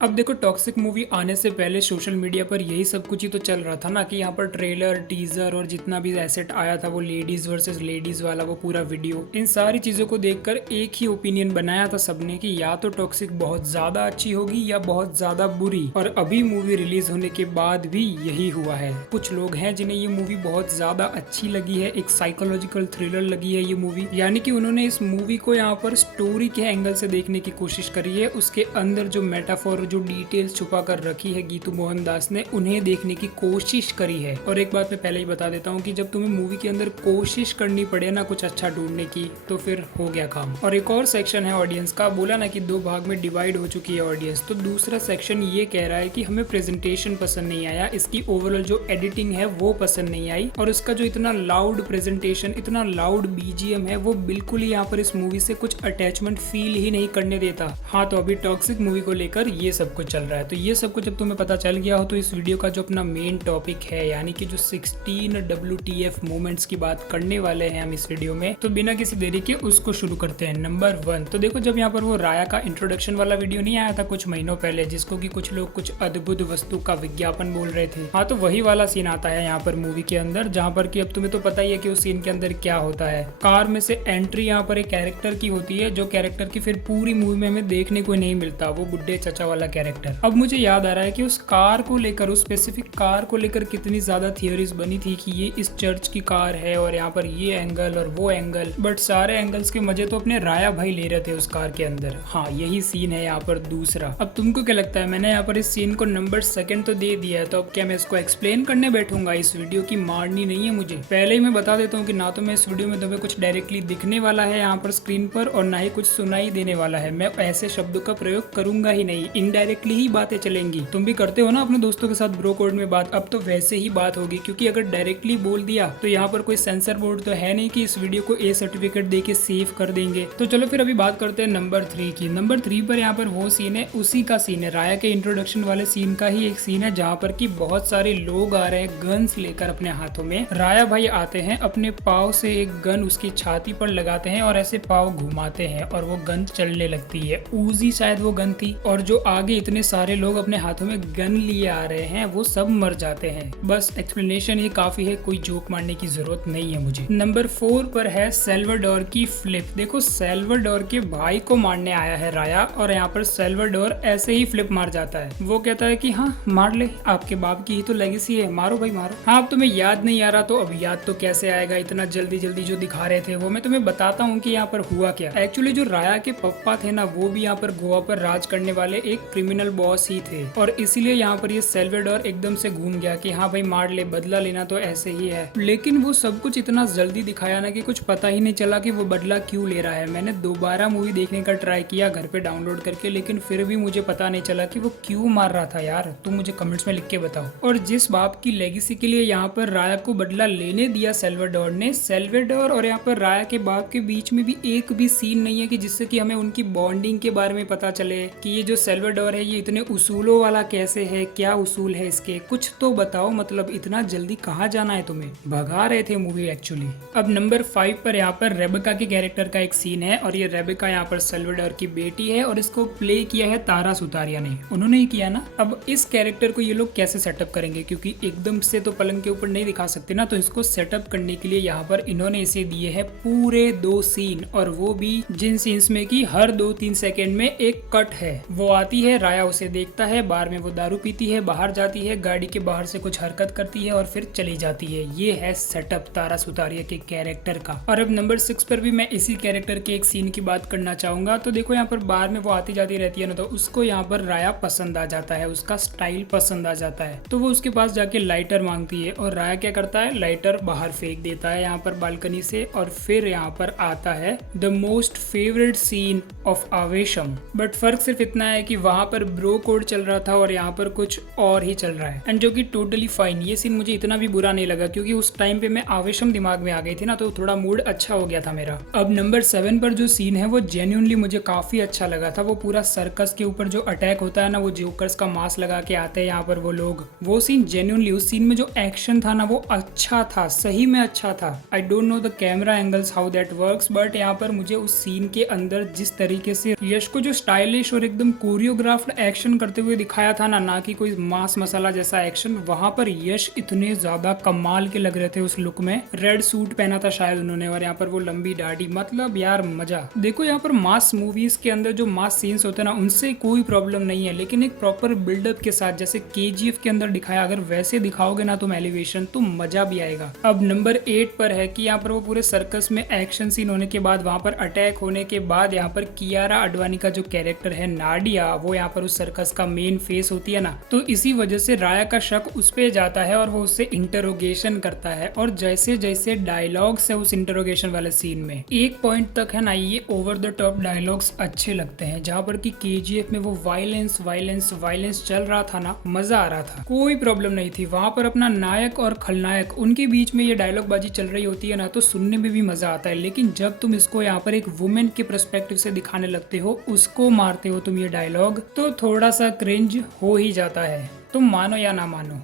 अब देखो toxic movie आने से पहले सोशल मीडिया पर यही सब कुछ ही तो चल रहा था ना कि यहाँ पर ट्रेलर टीजर और जितना भी एसेट आया था वो लेडीज वर्सेस लेडीज वाला वो पूरा वीडियो, इन सारी चीजों को देखकर एक ही ओपिनियन बनाया था सबने कि या तो टॉक्सिक बहुत ज्यादा अच्छी होगी या बहुत ज्यादा बुरी। और अभी मूवी रिलीज होने के बाद भी यही हुआ है। कुछ लोग हैं जिन्हें ये मूवी बहुत ज्यादा अच्छी लगी है, एक साइकोलॉजिकल थ्रिलर लगी है ये मूवी, यानी कि उन्होंने इस मूवी को यहाँ पर स्टोरी के एंगल से देखने की कोशिश करी है। उसके अंदर जो मेटाफोर, जो डिटेल्स छुपा कर रखी है गीतू मोहन दास ने, उन्हें देखने की कोशिश करी है। और एक बात मैं पहले ही बता देता हूँ कि जब तुम्हें मूवी के अंदर कोशिश करनी पड़े ना कुछ अच्छा ढूंढने की, तो फिर हो गया काम। और एक और सेक्शन है ऑडियंस का, बोला ना कि दो भाग में डिवाइड हो चुकी है ऑडियंस, तो दूसरा सेक्शन ये कह रहा है कि हमें प्रेजेंटेशन पसंद नहीं आया, इसकी ओवरऑल जो एडिटिंग है वो पसंद नहीं आई, और उसका जो इतना लाउड प्रेजेंटेशन, इतना लाउड बीजीएम है, वो बिल्कुल ही यहाँ पर इस मूवी से कुछ अटैचमेंट फील ही नहीं करने देता। हाँ, तो अभी टॉक्सिक मूवी को लेकर ये सब कुछ चल रहा है। तो ये सब कुछ जब तुम्हें पता चल गया हो तो इस वीडियो का जो अपना मेन टॉपिक है, यानी कि जो 16 WTF मोमेंट्स की बात करने वाले हैं हम इस वीडियो में, तो बिना किसी देरी के उसको शुरू करते हैं। नंबर 1, तो देखो जब यहाँ पर वो राया का इंट्रोडक्शन वाला वीडियो नहीं आया था कुछ महीनों पहले, जिसको कि कुछ लोग कुछ अद्भुत वस्तु का विज्ञापन बोल रहे थे, हाँ, तो वही वाला सीन आता है यहाँ पर मूवी के अंदर, जहाँ पर कि अब तुम्हें तो पता ही है कि उस सीन के अंदर क्या होता है। कार में से एंट्री यहाँ पर एक कैरेक्टर की होती है, जो कैरेक्टर की फिर पूरी मूवी में हमें देखने को नहीं मिलता, वो बुड्ढे चचा वाला कैरेक्टर। अब मुझे याद आ रहा है कि उस कार को लेकर, उस स्पेसिफिक कार को लेकर कितनी ज्यादा थियोरीज बनी थी कि ये इस चर्च की कार है और यहाँ पर ये एंगल और वो एंगल, बट सारे एंगल्स के मजे तो अपने राया भाई ले रहे थे उस कार के अंदर। हाँ, यही सीन है यहाँ पर दूसरा। अब तुमको क्या लगता है, मैंने यहाँ पर इस सीन को नंबर 2 तो दे दिया है, तो अब क्या मैं इसको एक्सप्लेन करने बैठूंगा? इस वीडियो की मारनी नहीं है मुझे। पहले ही मैं बता देता हूँ कि ना तो मैं इस वीडियो में तुम्हें कुछ डायरेक्टली दिखने वाला है यहाँ पर स्क्रीन पर, और ना ही कुछ सुनाई देने वाला है। मैं ऐसे शब्दों का प्रयोग करूंगा ही नहीं, इनडायरेक्टली ही बातें चलेंगी। तुम भी करते हो ना अपने दोस्तों के साथ ब्रो कोड में बात, अब तो वैसे ही बात होगी, क्योंकि अगर डायरेक्टली बोल दिया तो यहाँ पर कोई सेंसर बोर्ड तो है नहीं कि इस वीडियो को ए सर्टिफिकेट दे के सेव कर देंगे। तो चलो फिर अभी बात करते हैं नंबर 3 की। नंबर 3 पर यहाँ पर वो सीन है, उसी का सीन है, राया के इंट्रोडक्शन वाले सीन का ही एक सीन है, जहाँ पर की बहुत सारे लोग आ रहे हैं गन्स लेकर अपने हाथों में। राया भाई आते हैं, अपने पाव से एक गन उसकी छाती पर लगाते हैं और ऐसे पाव घुमाते हैं और वो गन चलने लगती है। उजी शायद वो गन थी, और जो आगे इतने सारे लोग अपने हाथों में गन लिए आ रहे हैं वो सब मर जाते हैं। बस एक्सप्लेनेशन ही काफी है, कोई जोक मारने की जरूरत नहीं है मुझे। नंबर 4 पर है सेल्वाडोर की फ्लिप। देखो सेल्वाडोर के भाई को मारने आया है राया, और यहाँ पर सेल्वाडोर ऐसे ही फ्लिप मार जाता है। वो कहता है कि हाँ मार ले, आपके बाप की ही तो लेगेसी है, मारो भाई मारो। हाँ, अब तुम्हें याद नहीं आ रहा तो अब याद तो कैसे आएगा, इतना जल्दी जल्दी जो दिखा रहे थे वो मैं तुम्हें बताता हूँ कि यहाँ पर हुआ क्या। एक्चुअली जो राया के पप्पा थे ना, वो भी यहाँ पर गोवा पर राज करने वाले एक क्रिमिनल बॉस ही थे, और इसीलिए यहाँ पर ये सेल्वाडोर एकदम से घूम गया कि हाँ भाई मार ले, बदला लेना तो ऐसे ही है। लेकिन वो सब कुछ इतना जल्दी दिखाया ना कि कुछ पता ही नहीं चला कि वो बदला क्यों ले रहा है। मैंने दोबारा मूवी देखने का ट्राई किया घर पे डाउनलोड करके, लेकिन फिर भी मुझे पता नहीं चला कि वो क्यों मार रहा था। यार तुम मुझे कमेंट्स में लिख के बताओ। और जिस बाप की लेगेसी के लिए यहाँ पर राया को बदला लेने दिया सेल्वाडोर ने, सेल्वाडोर और यहाँ पर राया के बाप के बीच में भी एक भी सीन नहीं है कि जिससे कि हमें उनकी बॉन्डिंग के बारे में पता चले कि ये जो सेल्वाडोर है ये इतने उसूलों वाला कैसे है, क्या उसूल है इसके, कुछ तो बताओ। मतलब इतना जल्दी कहाँ जाना है तुम्हें, भगा रहे थे मूवी एक्चुअली। अब नंबर 5 पर यहाँ पर रेबेका के कैरेक्टर का एक सीन है, और ये रेबेका यहाँ पर सेल्वाडोर की बेटी है, और इसको प्ले किया है तारा सुतारिया ने, उन्होंने ही किया ना। अब इस कैरेक्टर को ये लोग कैसे सेटअप करेंगे, क्योंकि एकदम से तो पलंग के ऊपर नहीं दिखा सकते ना, तो इसको सेटअप करने के लिए यहाँ पर इन्होंने इसे दिए है पूरे 2 सीन, और वो भी जिन सीन्स में की हर 2-3 सेकेंड में एक कट है। वो आती है, राया उसे देखता है, बार में वो दारू पीती है, बाहर जाती है, गाड़ी के बाहर से कुछ हरकत करती है और फिर चली जाती है। ये है सेटअप तारा सुतारिया के कैरेक्टर का। और अब नंबर 6 पर भी मैं इसी कैरेक्टर के एक सीन की बात करना चाहूंगा। तो देखो यहाँ पर बार में वो आती जाती रहती है ना, तो उसको यहाँ पर राया पसंद आ जाता है, उसका स्टाइल पसंद आ जाता है, तो वो उसके पास जाके लाइटर मांगती है, और राया क्या करता है, लाइटर बाहर फेंक देता है यहाँ पर बालकनी से। और फिर यहाँ पर आता है the most favourite scene of Aavesham. But फर्क सिर्फ इतना है कि वहां पर ब्रो कोड चल रहा था और यहाँ पर कुछ और ही चल रहा है, एंड जो कि टोटली फाइन। ये सीन मुझे इतना भी बुरा नहीं लगा, क्योंकि उस टाइम पे मैं आवेशम दिमाग में आ गई थी ना, तो थोड़ा मूड अच्छा हो गया था मेरा। अब नंबर 7 पर जो सीन है वो जेन्युइनली मुझे काफी अच्छा लगा था। वो पूरा सर्कस के ऊपर जो अटैक होता है ना, वो जोकर्स का मास्क लगा के आते हैं यहाँ पर वो लोग, वो सीन जेन्युइनली, उस सीन में जो एक्शन था ना वो अच्छा था, सही में अच्छा था। I don't know the camera angles how that works, but यहाँ पर मुझे उस सीन के अंदर जिस तरीके से यश को जो स्टाइलिश और एकदम कोरियोग्राफ कोरियोग्राफ्ड एक्शन करते हुए दिखाया था ना कि कोई मास मसाला जैसा एक्शन, वहां पर यश इतने ज्यादा कमाल के लग रहे थे उस लुक में। रेड सूट पहना था शायद उन्होंने, और यहाँ पर वो लंबी दाढ़ी, मतलब यार मजा। देखो यहाँ पर मास मूवीज के अंदर जो मास सीन्स होते हैं ना, उनसे कोई प्रॉब्लम नहीं है, लेकिन एक प्रॉपर बिल्डअप के साथ, जैसे केजीएफ के अंदर दिखाया, अगर वैसे दिखाओगे ना तुम एलिवेशन, तो मजा भी आएगा। अब नंबर 8 पर है कि यहाँ पर वो पूरे सर्कस में एक्शन सीन होने के बाद, वहां पर अटैक होने के बाद, यहाँ पर कियारा अडवाणी का जो कैरेक्टर है नाडिया, वो यहाँ पर उस सर्कस का मेन फेस होती है ना, तो इसी वजह से राया का शक उस पे जाता है और वो उससे इंटरोगेशन करता है। और जैसे जैसे डायलॉग्स है उस इंटरोगेशन वाले सीन में, एक पॉइंट तक है ना ये ओवर द टॉप डायलॉग्स अच्छे लगते हैं, जहाँ पर कि केजीएफ में वो वायलेंस वायलेंस वायलेंस चल रहा था ना, मजा आ रहा था, कोई प्रॉब्लम नहीं थी। वहां पर अपना नायक और खलनायक, उनके बीच में ये डायलॉग बाजी चल रही होती है ना, तो सुनने में भी मजा आता है। लेकिन जब तुम इसको यहाँ पर एक वुमेन के पर्सपेक्टिव से दिखाने लगते हो, उसको मारते हो तुम ये डायलॉग, तो थोड़ा सा क्रिंज हो ही जाता है, तुम मानो या ना मानो।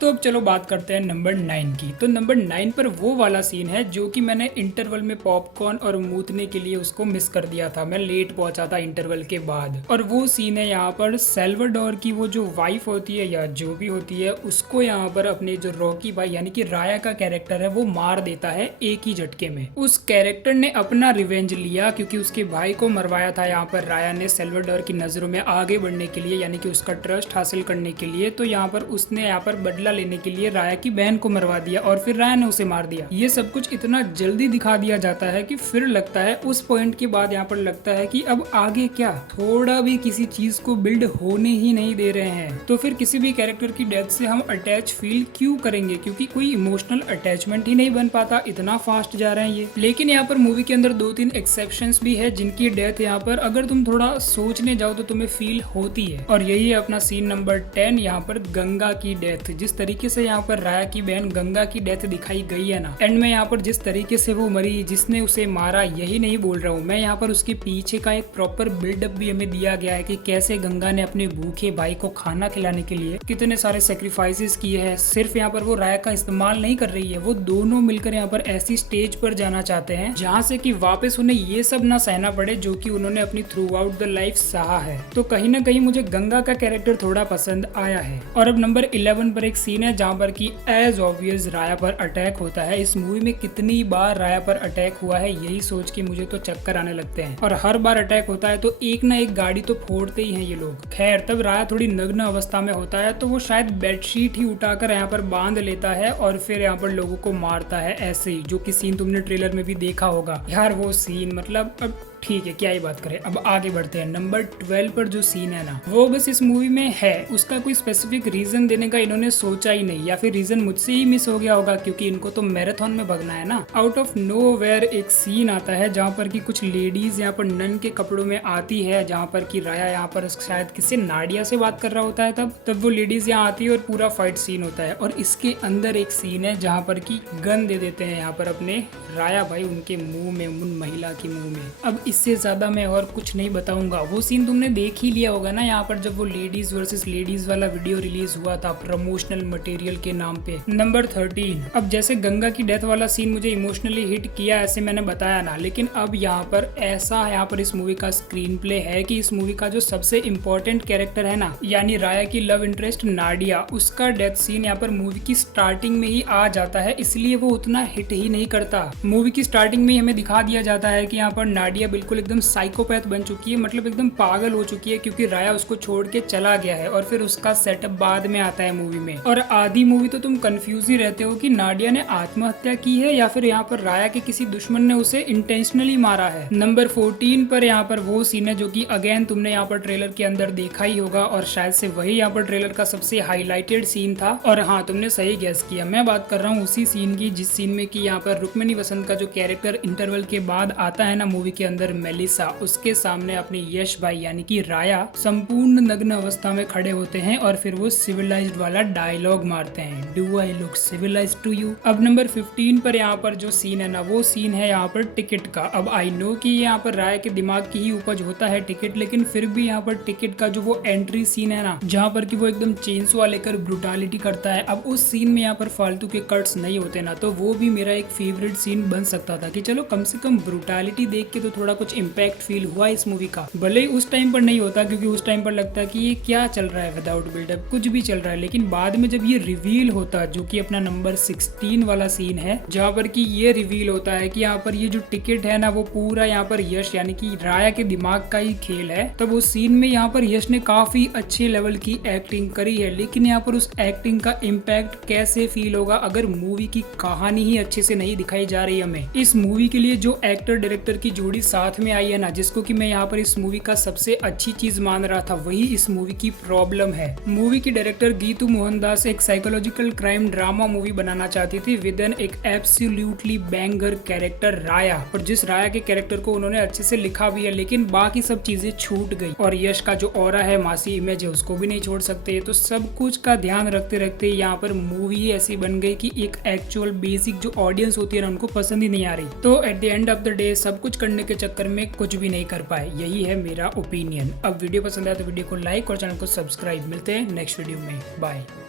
तो अब चलो बात करते हैं नंबर 9 की। तो नंबर 9 पर वो वाला सीन है जो कि मैंने इंटरवल में पॉपकॉर्न और मूतने के लिए उसको मिस कर दिया था, मैं लेट पहुंचा था इंटरवल के बाद। और वो सीन है यहाँ पर सैल्वाडोर की वो जो वाइफ होती है या जो भी होती है, उसको यहाँ पर अपने जो रॉकी भाई यानी कि राया का कैरेक्टर है वो मार देता है एक ही झटके में। उस कैरेक्टर ने अपना रिवेंज लिया क्योंकि उसके भाई को मरवाया था यहाँ पर राया ने सैल्वाडोर की नजरों में आगे बढ़ने के लिए, यानी कि उसका ट्रस्ट हासिल करने के लिए। तो यहाँ पर उसने यहाँ पर बदला लेने के लिए राया की बहन को मरवा दिया और फिर राया ने उसे मार दिया। ये सब कुछ इतना जल्दी दिखा दिया जाता है कि फिर लगता है उस पॉइंट के बाद यहाँ पर लगता है कि अब आगे क्या, थोड़ा भी किसी चीज को बिल्ड होने ही नहीं दे रहे हैं। तो फिर किसी भी कैरेक्टर की डेथ से हम अटैच फील क्यों करेंगे, क्योंकि कोई इमोशनल अटैचमेंट ही नहीं बन पाता, इतना फास्ट जा रहे हैं ये। लेकिन यहाँ पर मूवी के अंदर 2-3 एक्सेप्शंस भी है जिनकी डेथ यहाँ पर अगर तुम थोड़ा सोचने जाओ तो तुम्हें फील होती है। और यही है अपना सीन नंबर 10, यहाँ पर गंगा की डेथ। जिस तरीके से यहाँ पर राया की बहन गंगा की डेथ दिखाई गई है ना, एंड में यहाँ पर जिस तरीके से वो मरी, जिसने उसे मारा, यही नहीं बोल रहा हूँ मैं, यहाँ पर उसके पीछे का एक प्रॉपर बिल्डअप भी हमें दिया गया है कि कैसे गंगा ने अपने भूखे भाई को खाना खिलाने के लिए कितने सारे सेक्रीफाइसेस किए हैं। सिर्फ यहाँ पर वो राया का इस्तेमाल नहीं कर रही है, वो दोनों मिलकर यहाँ पर ऐसी स्टेज पर जाना चाहते हैं जहाँ से कि वापस उन्हें ये सब ना सहना पड़े जो कि उन्होंने अपनी थ्रू आउट द लाइफ सहा है। तो कहीं ना कहीं मुझे गंगा का कैरेक्टर थोड़ा पसंद आया है। और अब नंबर 11 पर एक सीन है जहाँ पर कि एज ऑब्वियस राया पर अटैक होता है। इस मूवी में कितनी बार राया पर अटैक हुआ है यही सोच के मुझे तो चक्कर आने लगते हैं, और हर बार अटैक होता है तो एक ना एक गाड़ी तो फोड़ते ही हैं ये लोग। खैर तब राया थोड़ी नग्न अवस्था में होता है तो वो शायद बेडशीट ही उठाकर यहाँ पर बांध लेता है और फिर यहाँ पर लोगों को मारता है ऐसे ही, जो कि सीन तुमने ट्रेलर में भी देखा होगा। यार वो सीन मतलब अब ठीक है क्या ही बात करें। अब आगे बढ़ते हैं। नंबर 12 पर जो सीन है ना, वो बस इस मूवी में है, उसका कोई स्पेसिफिक रीजन देने का इन्होंने सोचा ही नहीं, या फिर रीजन मुझसे ही मिस हो गया होगा क्योंकि इनको तो मैराथन में भगना है ना। आउट ऑफ नोवेयर एक सीन आता है जहाँ पर कि कुछ लेडीज यहाँ पर नन के कपड़ों में आती है, जहाँ पर कि राया यहाँ पर शायद किसी नाडिया से बात कर रहा होता है। तब वो लेडीज यहाँ आती है और पूरा फाइट सीन होता है। और इसके अंदर एक सीन है जहाँ पर कि गन दे देते हैं यहाँ पर अपने राया भाई उनके मुंह में, उन महिला के मुंह में। अब इससे ज्यादा मैं और कुछ नहीं बताऊंगा, वो सीन तुमने देख ही लिया होगा ना यहाँ पर जब वो लेडीज वर्सेस लेडीज वाला वीडियो रिलीज हुआ था प्रमोशनल मटेरियल के नाम पे। नंबर 13, अब जैसे गंगा की डेथ वाला सीन मुझे इमोशनली हिट किया ऐसे मैंने बताया ना, लेकिन अब यहाँ पर ऐसा यहाँ पर इस मूवी का स्क्रीन प्ले है कि इस मूवी का जो सबसे इम्पोर्टेंट कैरेक्टर है ना, यानी राया की लव इंटरेस्ट नाडिया, उसका डेथ सीन यहाँ पर मूवी की स्टार्टिंग में ही आ जाता है, इसलिए वो उतना हिट ही नहीं करता। मूवी की स्टार्टिंग में हमें दिखा दिया जाता है कि यहाँ पर नाडिया बिल्कुल एकदम साइकोपैथ बन चुकी है, मतलब एकदम पागल हो चुकी है क्योंकि राया उसको छोड़ के चला गया है। और फिर उसका सेटअप बाद में आता है मूवी में, और आधी मूवी तो तुम कंफ्यूज ही रहते हो कि नाडिया ने आत्महत्या की है या फिर यहाँ पर राया के किसी दुश्मन ने उसे इंटेंशनली मारा है। नंबर 14 पर यहाँ पर वो सीन है जो कि अगेन तुमने यहाँ पर ट्रेलर के अंदर देखा ही होगा, और शायद से वही यहाँ पर ट्रेलर का सबसे हाईलाइटेड सीन था। और हाँ तुमने सही गेस किया, मैं बात कर रहा हूँ उसी सीन की जिस सीन में कि यहाँ पर रुक्मिणी वसंत का जो कैरेक्टर इंटरवल के बाद आता है ना मूवी के अंदर, मेलिसा, उसके सामने अपने यश भाई यानी कि राया संपूर्ण नग्न अवस्था में खड़े होते हैं और फिर वो सिविलाइज्ड वाला डायलॉग मारते हैं, do I look civilised to you. अब नंबर 15 पर यहाँ पर जो सीन है ना, वो सीन है यहाँ पर टिकट का। अब आई नो कि यहाँ पर राय के दिमाग की ही उपज होता है टिकट, लेकिन फिर भी यहाँ पर टिकट का जो वो एंट्री सीन है ना, जहाँ पर कि वो एकदम चेंसुआ लेकर ब्रुटालिटी करता है, अब उस सीन में यहाँ पर फालतू के कट्स नहीं होते ना, तो वो भी मेरा एक फेवरेट सीन बन सकता था कि चलो कम से कम ब्रुटालिटी देख के तो थोड़ा कुछ इम्पैक्ट फील हुआ इस मूवी का। भले ही उस टाइम पर नहीं होता, क्योंकि उस टाइम पर लगता है कि ये क्या चल रहा है, विदाउट बिल्डअप कुछ भी चल रहा है, लेकिन बाद में जब ये रिवील होता, जो कि अपना नंबर 16 वाला सीन है, जहाँ पर कि ये रिवील होता है कि यहाँ पर ये जो टिकट है ना, वो पूरा यहाँ पर यश यानी कि राया के दिमाग का ही खेल है। तब उस सीन में यहाँ पर यश ने काफी अच्छे लेवल की एक्टिंग करी है, लेकिन यहाँ पर उस एक्टिंग का इम्पैक्ट कैसे फील होगा अगर मूवी की कहानी ही अच्छे से नहीं दिखाई जा रही है हमें। इस मूवी के लिए जो एक्टर डायरेक्टर की जोड़ी साथ में आई है ना, जिसको कि मैं यहाँ पर इस मूवी का सबसे अच्छी चीज मान रहा था, वही इस मूवी की प्रॉब्लम है। मूवी की डायरेक्टर गीतू मोहनदास एक साइकोलॉजिकल क्राइम ड्रामा मूवी बनाना चाहती थी विद एन एक एब्सोल्युटली बैंगर कैरेक्टर राया, और जिस राया के कैरेक्टर को उन्होंने अच्छे से लिखा भी है, लेकिन बाकी सब चीजें छूट गई। और यश का जो ऑरा है, मासी इमेज है, उसको भी नहीं छोड़ सकते। तो सब कुछ का ध्यान रखते रखते यहाँ पर मूवी ऐसी बन गई कि एक एक्चुअल बेसिक जो ऑडियंस होती है ना, उनको पसंद ही नहीं आ रही। तो at the end of the day सब कुछ करने के चक्कर में कुछ भी नहीं कर पाए। यही है मेरा ओपिनियन। अब वीडियो पसंद आया तो वीडियो को लाइक और चैनल को सब्सक्राइब। मिलते हैं नेक्स्ट वीडियो में। बाय।